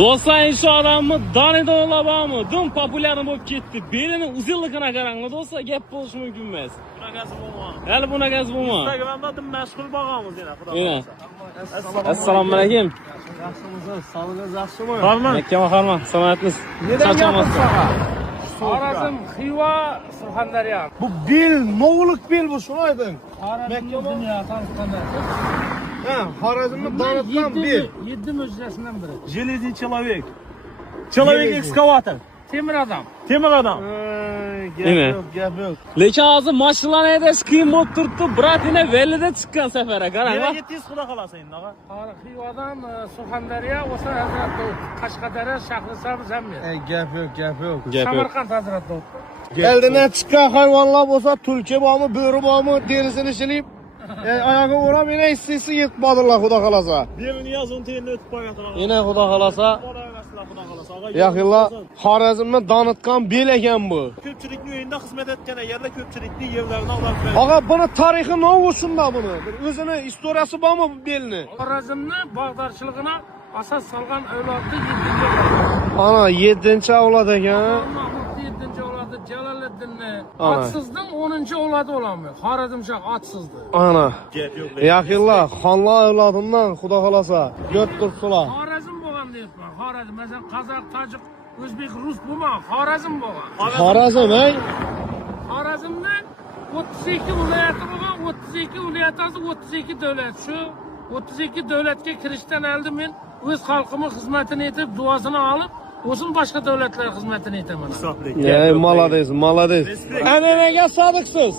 Do'stlar, şu adamı Danida olabamı, dün popülerim bo'lib ketdi. Belini uzunligine qaranglar do'stlar, gap bo'lishi mumkin emas. Bunaqasi bo'lma. Hali bunaqasi bo'lma. Instagramda dim mashg'ul bo'lganmiz yana, xudo xolasa. Assalomu alaykum. Yaxshimisiz? Sog'ligingiz yaxshimi? Hormon. Makka hormon. Salomatmisiz? Neden gapirsa? Xorazm, Xiva, Surxondaryo. Bu bil, novuluk bil bu, şunu aydın. Xorazmni dunyo tanitganlar. Ha, Xorazmni tanitgan bil. 7 mo'jizasidan biri. Железный человек. Человек экскаватор. Temir odam. Temir adam. Nima? Gap yo'q. Lekin hozir mashinalarni haydash qiyin bo'lib turibdi. Bratina velida chiqqan safarga qarang. Nega ketdingiz, xudo xolasa endi, og'a? Xivadan Surxondaryo, o'sha Hazratov, Qashqadaryo, Shahrisabz Zambiya. Gap yo'q, gap yo'q. Samarqand Hazratov. Eldinden çıkan hayvanlar olsa tulki var mı, böğrü var mı, derisini şilip ayağı vuram yine hissisi yetmediler xudo xolasa. Belini yazın teyini ötüp koyatlar. Yine xudo xolasa. Yaxilla Xorazmni tanitgan bil ekan bu. Köpçülükni uyunda hizmet etken yerle köpçülükni yerlerine ulan Ağa buni tarixi ne olsunlar bunu? Özünü istoriyasi var mı bu belini? Xorazmni bog'dorchiligini asos solgan avlodi 7-chi. Ana 7-chi avlod ekan. Mahmud 7-chi avlodi Jaloliddinni. Ana. Atsizning 10-chi avlodi olamı? Xorazmshah atsizdi. Ana. Yaxilla xonlar avlodidan xudo xolasa yot turibsizlar. Xorazm bo'lgan deyapman. Xorazm, masalan, qozoq, tojik, o'zbek, rus bo'lma, Xorazm bo'lgan. Xorazm, ey? Xorazmda 32 viloyati bo'lgan, 32 viloyatasi 32 davlat. Shu 32 davlatga kirishdan oldin men o'z xalqimning xizmatini etib, duosini olib, o'zim boshqa davlatlar xizmatini etaman. Ey, молодец, молодец. Ananaga sodiqsiz.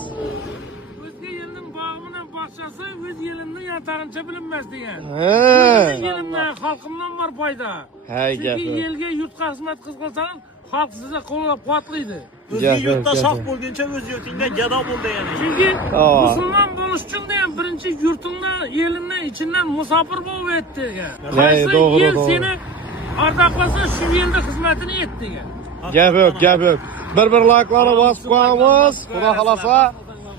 O'zga yilning bog'ining bog'chasi o'z yilning yotarincha bilinmas degan. He. O'z yilimdan xalqimdan bor foyda. Hay Chunki gapi. yelga yurtga xizmat qilsang, xalq sizga qo'llab-quvvatlaydi. Özü yurtta şah bo'lguncha o'z yurtingda gado bo'l degani. Chunki Aa. musulmon bo'lish uchun ham birinchi yurtingdan, elimdan, ichingdan musofir bo'lib et degan. Ey, Qaysi to'g'ri, yil to'g'ri. seni ardoqlasa, shu yilda xizmatini et degan. Gap yo'q, gap yo'q. Bir layklarni bosib qo'yamiz. Xudo xolasa.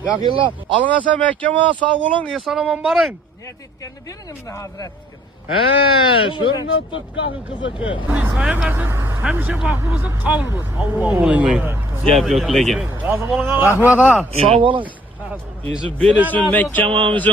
Yaxilla, alingasa Makkama sog' bo'ling, eson-omon boring. Niyat etganini bering endi hazrat. He, sho'rni tutgan qiziqi. Soya bersin, hamisha baxtli bo'lsin, qabul bo'lsin. Olmaydi. Gap yo'q lekin. Razı bo'lin. Rahmat, sog' bo'ling. Yusuf Bel uchun Makka uchun